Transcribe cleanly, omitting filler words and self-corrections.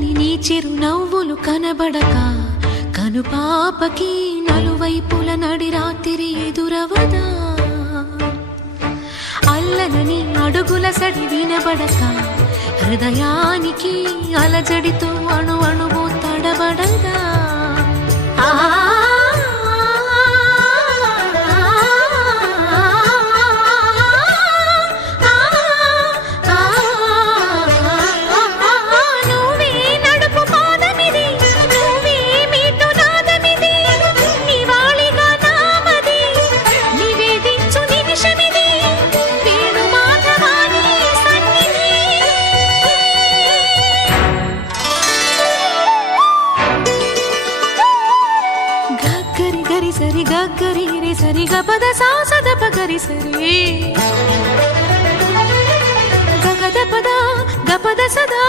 చల్లని నీ చిరునవ్వులు కనబడక కనుపాపకి నలువైపుల నడి రాత్రి ఎదురవదా అల్లనని అడుగుల సడి వినబడక హృదయానికి అలజడితో అణు అణువు తడబడదా సరి గరి రే సరి గపద సాసద పగరి సరి గగద పద గపద సదా